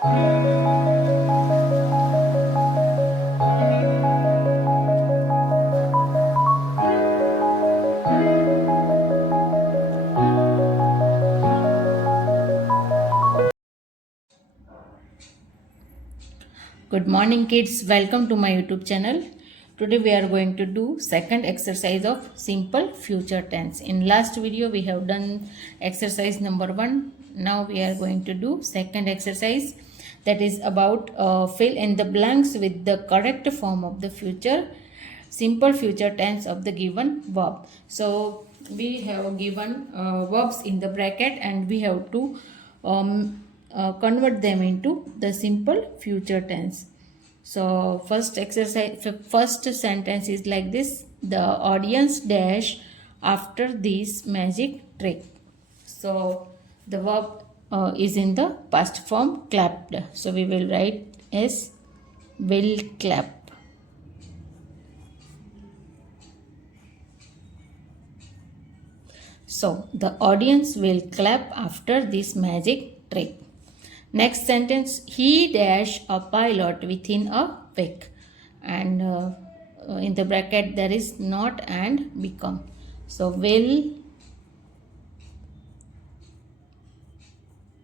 Good morning kids, welcome to my YouTube channel. Today we are going to do second exercise of simple future tense. In last video we have done exercise number 1. Now we are going to do second exercise, that is about fill in the blanks with the correct form of the future simple future tense of the given verb. So we have given verbs in the bracket and we have to convert them into the simple future tense. So first sentence is like this: the audience dash after this magic trick. So the verb is in the past form, clapped. So we will write as will clap. So the audience will clap after this magic trick. Next sentence, he dash a pilot within a week. And in the bracket there is not and become. So will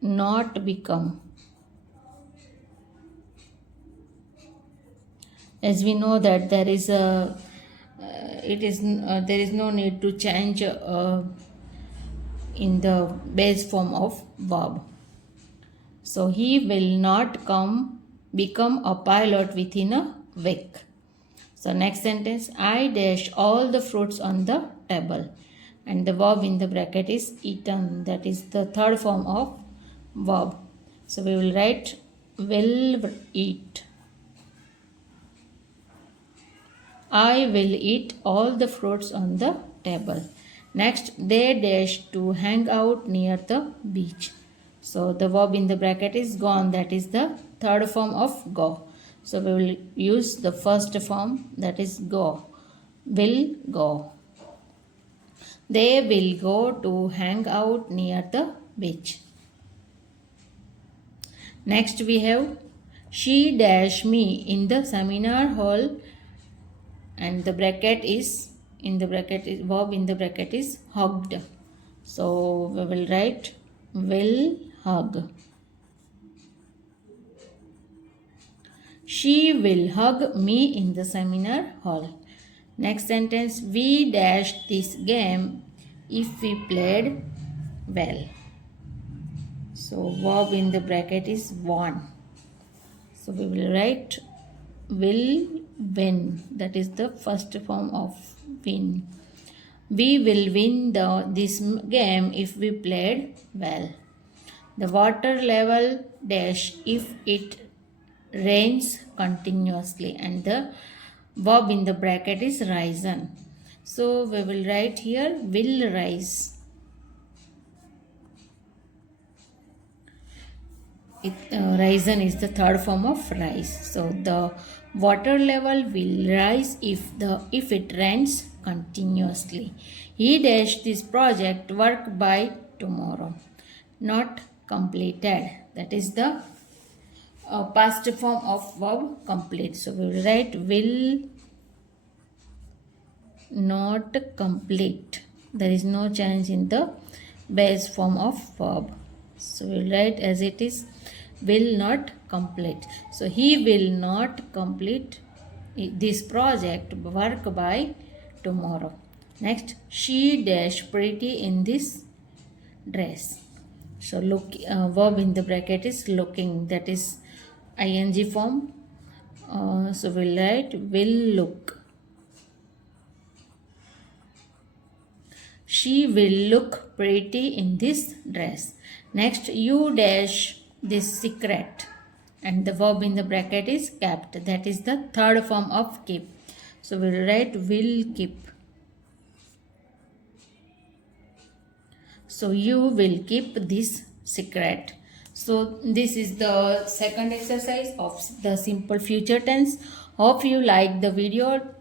not become. As we know that there is a there is no need to change in the base form of verb. So he will not become a pilot within a week. So next sentence, I dash all the fruits on the table. And the verb in the bracket is eaten. That is the third form of verb. So we will write will eat. I will eat all the fruits on the table. Next, they dash to hang out near the beach. So the verb in the bracket is gone. That is the third form of go. So we will use the first form, that is go. Will go. They will go to hang out near the beach. Next we have she dash me in the seminar hall, and the bracket is verb in the bracket is hugged. So we will write will hug. She will hug me in the seminar hall. Next sentence, we dashed this game if we played well. So verb in the bracket is won. So we will write will win. That is the first form of win. We will win this game if we played well. The water level dash if it rains continuously, and the verb in the bracket is risen. So we will write here will rise. Risen is the third form of rise. So the water level will rise if it rains continuously. He dashed this project work by tomorrow. Not completed. That is the past form of verb complete. So we will write will not complete. There is no change in the base form of verb. So we will write as it is will not complete. So he will not complete this project work by tomorrow. Next, she dash pretty in this dress. So look, verb in the bracket is looking. That is ing form. So we'll write will look. She will look pretty in this dress. Next, you dash this secret, and the verb in the bracket is kept. That is the third form of keep. So we will write will keep. So you will keep this secret. So this is the second exercise of the simple future tense. Hope you like the video,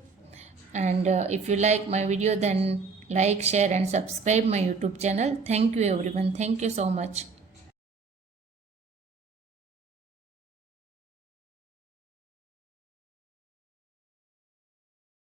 and if you like my video, then like, share and subscribe my YouTube channel. Thank you everyone. Thank you so much.